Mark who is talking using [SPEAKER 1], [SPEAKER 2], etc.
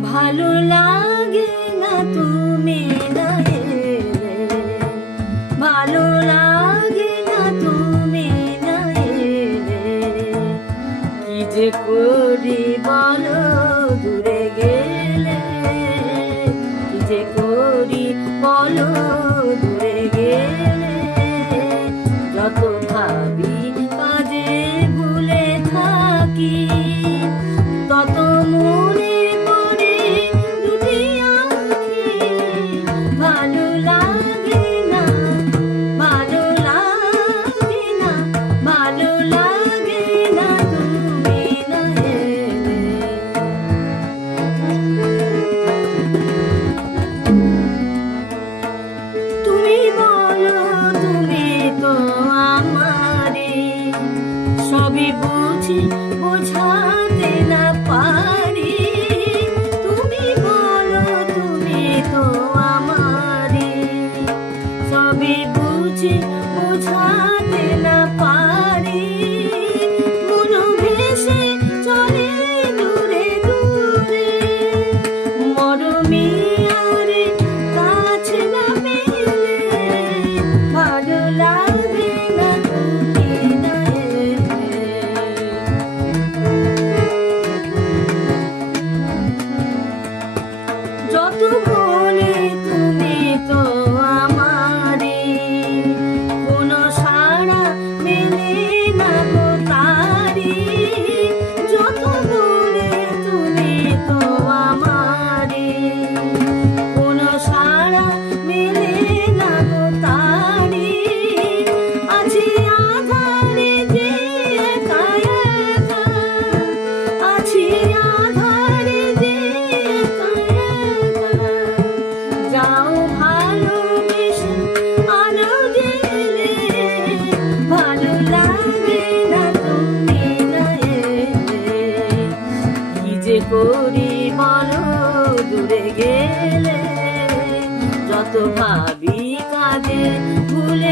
[SPEAKER 1] ভালো লাগে না তুমি ভালো লাগে না তুমি করি বলো, দূরে গেলে? যে করি বলো সবই বুঝি বোঝাতে না পারি। তুমি বলো তুমি তো আমারি সবই বুঝি do করি বলো দূরে গেলে যত ভাবি কাজে ভুলে